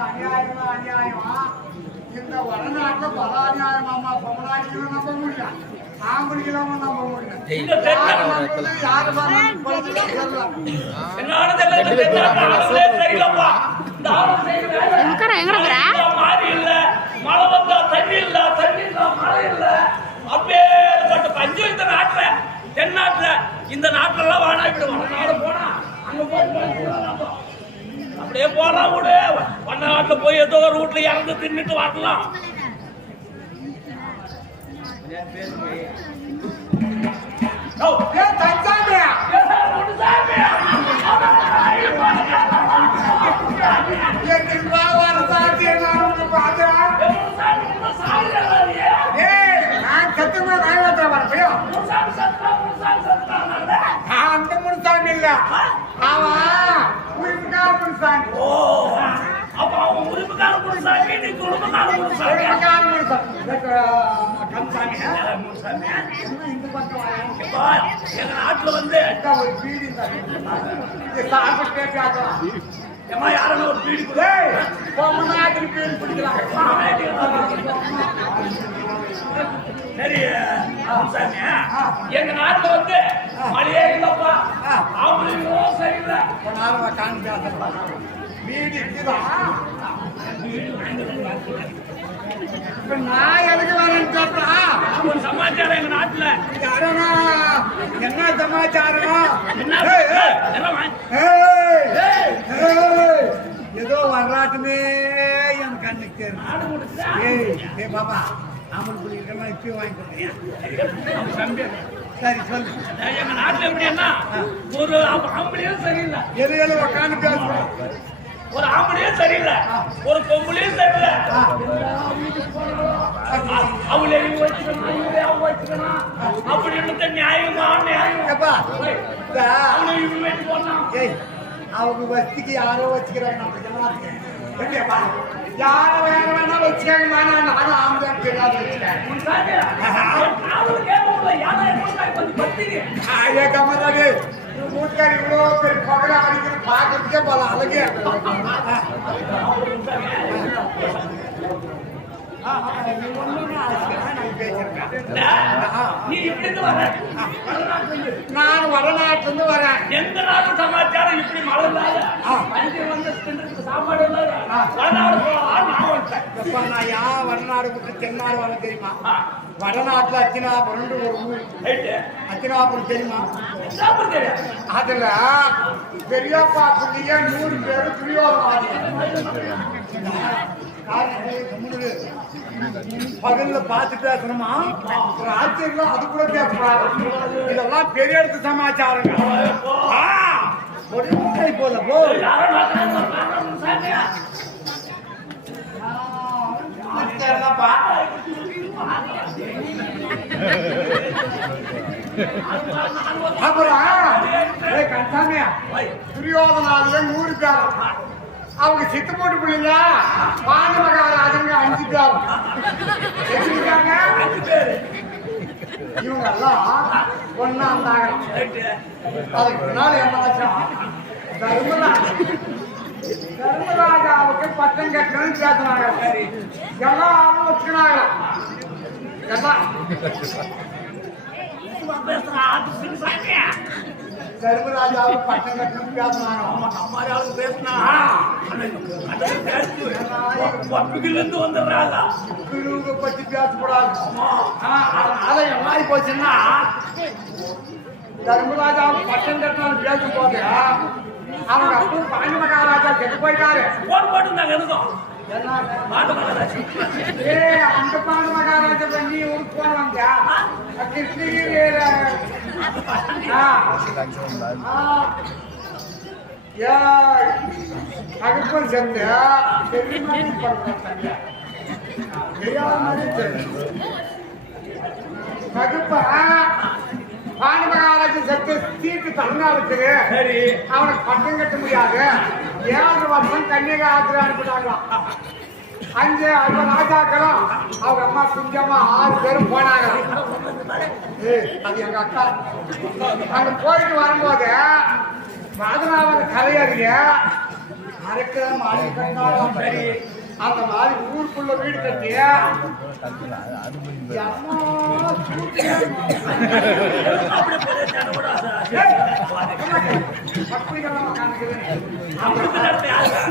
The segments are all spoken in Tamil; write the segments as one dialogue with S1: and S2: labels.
S1: அநியாயம்னா அநியாயமா? இந்த வடநாட்டுல பல அநியாயமாம்மா. பொம்பளாட்டிகளும் நம்ப முடியல. ஆம்பளைகளும் நம்ப முடியல. யாரு
S2: எங்கடா, எங்கடா போற?
S3: இல்ல, மாறி இல்ல, மழை வந்தா தண்ணி இல்ல, தண்ணி இல்ல, மழை இல்ல. அப்பேற்பட்ட பஞ்சம் இந்த நாட்டுல, தென்னாட்டுல. இந்த நாட்டுல எல்லாம் வடநாடு போனா, அங்க போய் போய் அப்படியே போனா கூட வடநாட்டுல போய் ஏதோ ஒரு வீட்டுல இறந்து தின்னுட்டு வரலாம்.
S1: அந்த முனுசாமி இல்ல. அவன் உயிர்கார முனுசாமி
S3: ஓ, அப்ப அவன் உரிமைக்கார குருசாமி, நீ குடும்பக்கார
S1: முனுசாமி இதுக்கு, கந்தசாமி
S3: குருசாமி,
S1: என்ன இந்த பக்கம்
S3: எங்க நாட்டுல வந்து
S1: இந்த ஒரு பீடி தண்ணி. இது சாப்பிட்டே கேட்கலாம்.
S3: ஏம்மா யாரும் ஒரு பீடி கொடு.
S1: ஏய், பொம்மநாட்டில் பீடி பிடிக்கலாம்.
S3: சரி குருசாமி, எங்க நாட்டுல வந்து இல்லப்பா ஆம்பளைங்களும் சரியில்லை.
S1: இப்ப நானும் உக்காந்து பேசுறேன். பீடி இருக்குதான். இப்ப நான் எதுக்கு வரேன்னு கேட்டா
S3: ஒரு சமாச்சாரம் எங்க நாட்டுல.
S1: யாரனா என்ன சமாச்சாரம்? ஏதோ வர்றாட்டுமே என் கண்ணுக்கு? ஏய் ஏய் பாபா அமல் புள்ளிக்கெல்லாம் இப்பயும் வாங்கி கொடுக்குறியா
S3: தம்பி,
S1: சரி சொல்லு.
S3: எங்க நாட்டுல எப்படின்னா ஒரு ஆம்பு- ஆம்பளையும் சரியில்லை.
S1: எது எது உக்காந்து பேசுறோம்
S3: ஒரு ஆம்பளையும் சரியில்லை. ஒரு பொம்பளையும் சரியில்லை. அவளே இவங்க வச்சுக்கணும் இவளே அவங்க வச்சுக்கணும். அப்படின்னு நியாயமா நியாயம். இவங்க
S1: ஏய் அவங்க வஸ்திக்கு யாரோ வச்சுக்கிறாங்க எப்படியாப்பா? யாரோ வேற வேணா வச்சுக்காங்க நானும் ஆம்பளை தெரியாது ಇವ್ರು ಬಲ ಅಲ್ಲಿಗೆ நான்
S3: இப்படி இருந்து
S1: வரேன்.
S3: எந்த நாட்டு சமாச்சாரம் இப்படி மழை இல்லாத பஞ்சம் வந்து சாப்பாடு இல்லாத வடநாடு போகலாம் நான் வந்துட்டேன்.
S1: எப்பா நான் யா வடநாடு விட்டு தென்னாடு வர தெரியுமா? வடநாட்டுல அச்சினாபுரம் ஒரு ஊர். அச்சினாபுரம் தெரியுமா? அதுல பெரியப்பா புள்ளிய நூறு பேர் துரியோதனம் பகல்ல பார்த்து பேசணுமா ராத்திரில அது கூட பேசக்கூடாது இதெல்லாம் பெரிய இடத்து சமாச்சாரங்க. ஒரு போல போ. அப்புறம் ஏய் கந்தாமியா துரியோதனால நூறு பேர். அவங்க சித்து போட்டு பிள்ளைங்க பாண்ட மகாராஜங்க அஞ்சு பேர் வச்சிருக்காங்க
S3: அஞ்சு பேரு.
S1: இவங்க எல்லாம் ஒன்னா இருந்தாங்க அதுக்கு முன்னால என்ன ஆச்சா தர்மராஜாவுக்கு பட்டம் கட்டணும்னு பேசினாங்க சரி எல்லாரும் வச்சுக்கினாங்க எல்லாம்
S3: பேசுறா
S1: தர்மராஜாவுக்கு பட்டம் கட்டணும்னு பேசுனாங்க
S3: நம்ம ஆளுக்கு பேசினா பட்டுக்குல இருந்து வந்துடுறாங்க
S1: குருவுக்கு பத்தி பேசக்கூடாது அதனால என்ன ஆகி போச்சுன்னா தர்மராஜாவுக்கு பட்டம் கட்டணும்னு பேசும்போது அவங்க அப்பா பாண்டி மகாராஜா செத்து போயிட்டாரு
S3: போன் போட்டுருந்தாங்க எனக்கும்
S1: அந்த பாண்டு மகாராஜா பண்ணி ஊருக்கு போனாங்க கிருஷ்ணகிரி ஆ. ஆ. ஏய், அகப்பன் சென்று பெரிய மாதிரி பண்றாங்க. பாண்டி செத்து சீட்டு தன்னா
S3: சரி
S1: அவனுக்கு பட்டம் கட்ட முடியாது ஏழு வருஷம் கன்னியாக ஆத்திர அனுப்பிட்டாங்களாம் அஞ்சு அந்த ராஜாக்களும் அவங்க அம்மா குஞ்சம்மா ஆறு பேரும் போனாங்க. அது எங்க அக்கா. அங்க போயிட்டு வரும்போது ராஜநாதன் கலையறிய அரைக்கிற மாடி கட்டினாலும் சரி அந்த மாதிரி ஊருக்குள்ள வீடு கட்டி அம்மா,
S3: அப்படி பெரிய அது-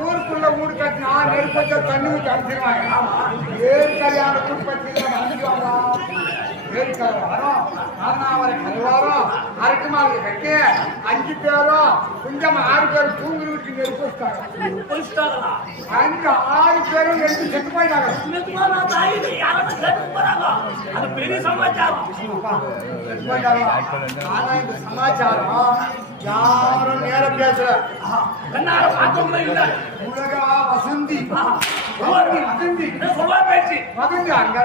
S1: ஊருக்குள்ள வீடு கட்டினா நெருப்பத்தை தண்ணி ஊற்றி அடிச்சிருவாங்க ஏழு கல்யாண உற்பத்தி அடிச்சுவாங்க கல்வாரம் அரக்குமாவுக்கு கட்டி அஞ்சு பேரும் கொஞ்சம் ஆறு பேரும் தூங்குற வீட்டுக்கு நெருப்பு வச்சுட்டாங்க? அஞ்சு ஆறு பேரும் எடுத்து செத்து போயிட்டாங்க.
S3: பெரிய சமாச்சாரம்.
S1: செத்து போயிட்டாங்க. ஆனா இந்த சமாச்சாரம் யாரும் நேரம் பேசல.
S3: கண்ணால
S1: வசந்தி
S3: என்ன சொல்வா பேச்சு
S1: வசந்தி அங்க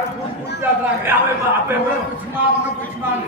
S3: அவன் இப்ப- அப்ப
S1: எவ்வளவு? குச்சிமா ஒண்ணு குச்சிமான்னு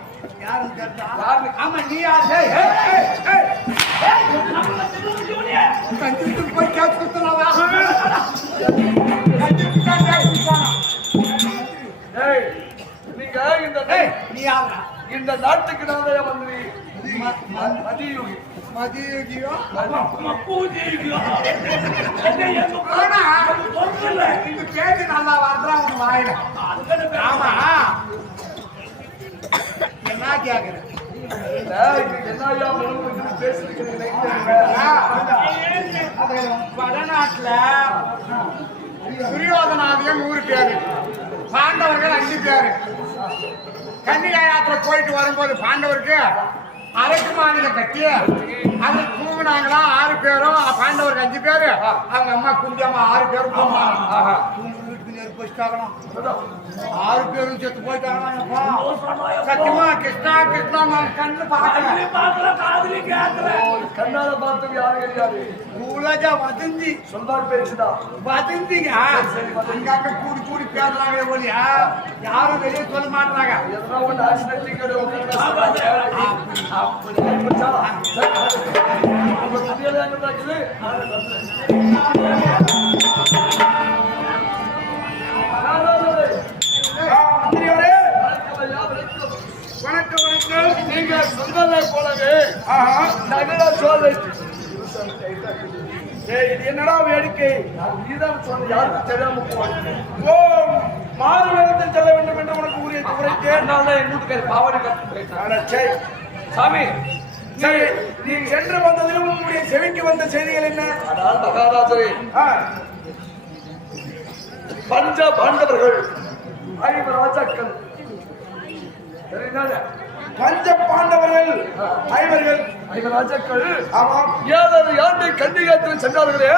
S1: யாரும் தெரிஞ்சா? ஆமா, நீ யார்? கஞ்சிக்கு போய் குத்துறானா?
S2: ஏய், நீங்க இந்த
S1: நீ யாரா?
S2: இந்த நாட்டுக்கு மந்திரி மதியுகி
S1: மதியகியோ? ஆனா, நல்லா உன் வாயில? ஆமா. என்ன கேக்குற? வடநாட்டுல துரியோதனாதியம் நூறு பேரு பாண்டவர்கள் அஞ்சு பேரு. கன்னிகா யாத்திரை போயிட்டு வரும்போது பாண்டவருக்கு அரசு மாநில கட்டி அது தூங்குனாங்களா? ஆறு பேரும் பாண்டவருக்கு அஞ்சு பேரு. அவங்க அம்மா குந்தியம்மா ஆறு பேரும் வச்சுட்டாங்களாம் ஆறு பேரும் செத்து போயிட்டாங்களாம் சத்தியமா கிருஷ்ணா கிருஷ்ணா நான் கண்ணு பார்க்கல.
S2: கண்ணால பார்த்தது யாரும் கிடையாது
S1: உலக வதந்தி.
S2: சொல்வார் பேச்சுதான்
S1: வதந்திங்க. அங்கங்க கூடி கூடி பேசுறாங்க போலியா யாரும் வெளியே சொல்ல மாட்டாங்க
S2: எதனா ஒன்று ஆக்சிடென்ட் வணக்கம்
S1: வணக்கம்.
S2: நீங்க சொந்தலை போலவே. நகர சோலை.
S1: ஏய், இது என்னடா வேடிக்கை?
S2: நீதான் சொன்ன யாருக்கும் தெரியாம போவாங்க
S1: ஓ மாறு வேகத்தில் செல்ல வேண்டும் என்று உனக்கு உரிய குறைத்தேன்
S2: அதனால தான். என் வீட்டுக்காரி பாவாடை கட்டு சாமி.
S1: சரி நீ சென்று வந்ததிலும் உன்னுடைய செவிக்கு வந்த செய்திகள் என்ன?
S2: ஆனால் மகாராஜரே. பஞ்ச பாண்டவர்கள். ஐந்து ராஜாக்கள்?
S1: பஞ்ச பாண்டவர்கள் ஐவர்கள்.
S2: ஐந்து ராஜாக்கள்
S1: ஆமாம்.
S2: ஏழு ஆண்டு கண்டிகாத்தில் சென்றார்களே.